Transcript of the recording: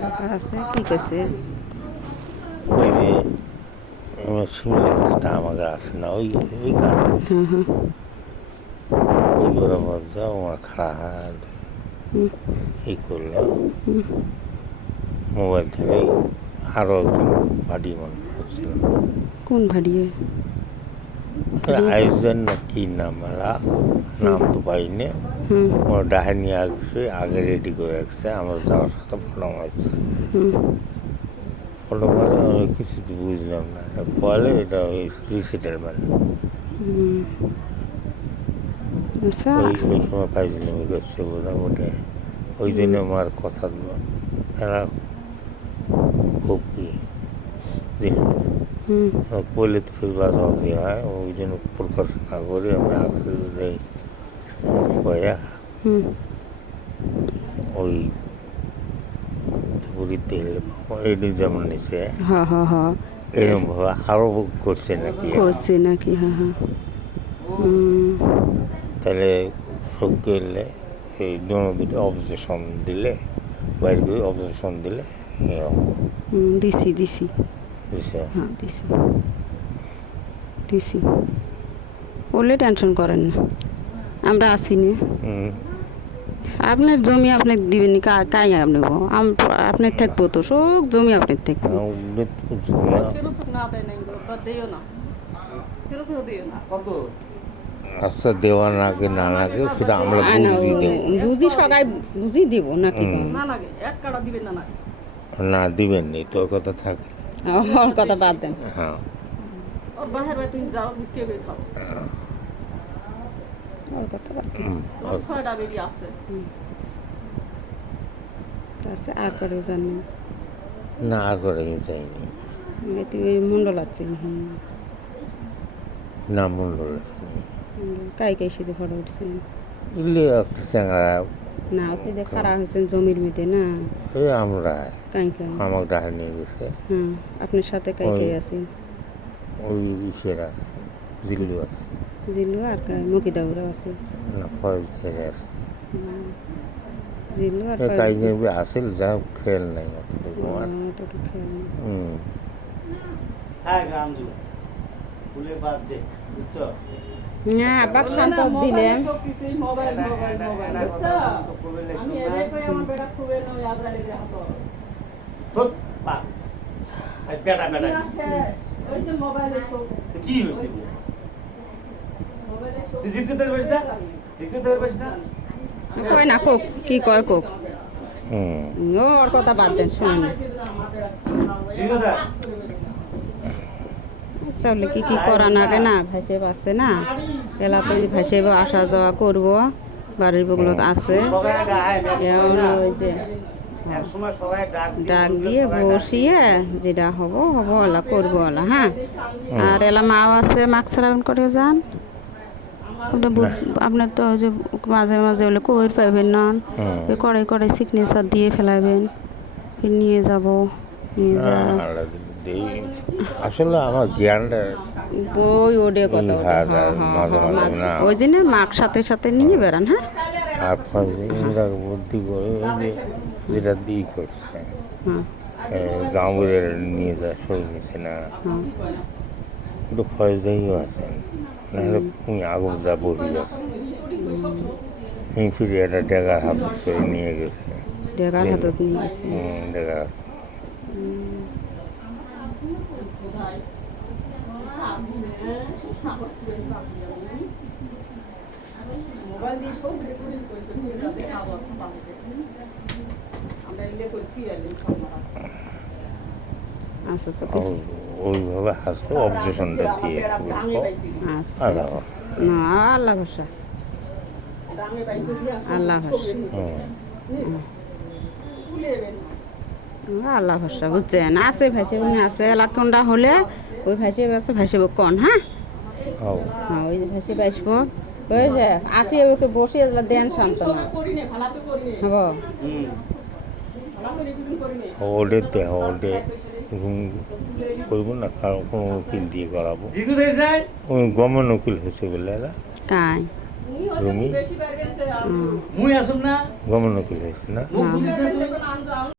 গাভা আছে কি করছে? ওই যে আমার শিমুলের গাছটা আমাকে আসে না, ওই ওই কাঠ হ্যাঁ হ্যাঁ ওই বরাবর যাও আমার খারাপ এই করলো মোবাইল থেকে আরও একজন ভাটি মনে হচ্ছিল কোন ভাড়িয়ে? আয়োজন না কি নাম এলা নাম তো পাইনি। হুম ওরা ডাহে নিয়ে আসছে, আগে রেডি করে রাখছে, আমরা যাওয়ার সাথে ফটো মারছি। হুম ফটো মারে আমি কিছু তো বুঝলাম না, এটা বলে এটা ওই রিসেটেলমেন্ট। হুম। আচ্ছা ওই ওই সময় পাইজলামি করছে বোধহয় ওটা, ওই জন্য আমার কথা এরা খুব কি জিনিস হুম পড়লে তো ফির বাজাবাজি হয়, ওই জন্য প্রকাশ না করে আমি আসলে যাই কয়া হুম ওই দুপুরি তেল এটি যেমন নিচে হ্যাঁ হ্যাঁ হ্যাঁ এরকমভাবে আরও করছে নাকি করছে নাকি? হ্যাঁ হ্যাঁ হুম তাহলে শক্তি এলে এই দুটো অবজেকশন দিলে বাইরে করে অবজেকশন দিলে হুম দিছি দিছি বুঝছে হ্যাঁ দিছি দিছি বললে টেনশন করেন না, আমরা আসিনি। আপনার জমি আপনি দিবেন কাই আপনি আপনার থাকবো তো সব জমি আপনার থাকবে। রাস্তা দেওয়া নাকি না লাগে সেটা আমরা বুঝি দেবো বুঝি সবাই বুঝি দিব নাকি? না দিবেন নি তোর কথা থাকে। ওর কথা বাদ দেন। হ্যাঁ ওর কথা বাদ দেন। আছে আর করে জানি না আর করে যাইনি তুই মন্ডল আছে না মন্ডল কাই কাই শীতে ফটো উঠছেন ইলে একটা চ্যাংরা না আপনি যে খারাপ হয়েছেন জমির মধ্যে না এই আমরা কাই কাই আমাকে ডাকে নিয়ে গেছে হ্যাঁ আপনার সাথে কাই কাই আছেন? ওই ইসেরা জিল্লু আছে জিল্লু আর কাই মকিদাউরা আছে না ফয়েজ ধরে আছে জিল্লু আর কাই আসিল যা খেল নাই অতটুকু আমার অতটুকু খেয়াল নেই। হ্যাঁ গামজু ফুলে বাদ দে বুঝছো হ্যাঁ বাপ শান্ত দিলেন কি হয়েছে তুই জিততে পারবিস না জিততে পারবিস না কয় না কোক কি কয় কোক ওর কথা বাদ দেন শুনুন জিততে চাইলে কি কি করা নাগে না ভাইসেব আছে না এলা তো ভাইসেব আসা যাওয়া করবো বাড়ির বগুলো আছে ওই যে একসময় সবাই ডাক দিয়ে বসিয়ে যেটা হবো হবো ওলা করবো ওলা হ্যাঁ আর এলা মাও আছে মাস্ক ছাড়ান করে যান ওটা আপনার তো যে মাঝে মাঝে ওগুলো কই পাইবেন না ওই কড়াই কড়াই সিগনেচার দিয়ে ফেলাবেন ফির নিয়ে যাব নিয়ে যা আসলে আমার জ্ঞানটা বই ওডে কথা ওই জন্য মাক সাথে সাথে নিয়ে বেড়ান হ্যাঁ আর ইন্দিরা বুদ্ধি করে ওই যে যেটা দিয়ে করছে গাঁবের নিয়ে যায় সই নিছে না একটু ফয়জাইও আছেন নাহলে তুমি আগুন যা বসে গেছে ফিরে একটা ডেগার হাত করে নিয়ে গেছে ডেগার হাতত নিয়ে গেছে ডেগার হাত আচ্ছা তো ওইভাবে হাসতে অবজেকশনটা দিয়ে আচ্ছা না আল্লাহ ভরসা আল্লাহ ভরসা আল্লাহ ভরসা বুঝছেন আছে ভাইসেব আছে এলাকন্ডা হলে ওই ভাইসেব আছে ভাইসেব কন হ্যাঁ হ্যাঁ ওই যে ভাইসেব আসবো ওই যে আসি ওকে বসে দেন সান্ত্বনা হব ওডে দেহ ওডে করবো না কারণ কোনো উকিল দিয়ে করাবো ওই গমেন্ট উকিল হয়েছে বলে কাই রুমি মুই আসুম না গমন কিল হয়েছে না মুখ বুঝিস না তুই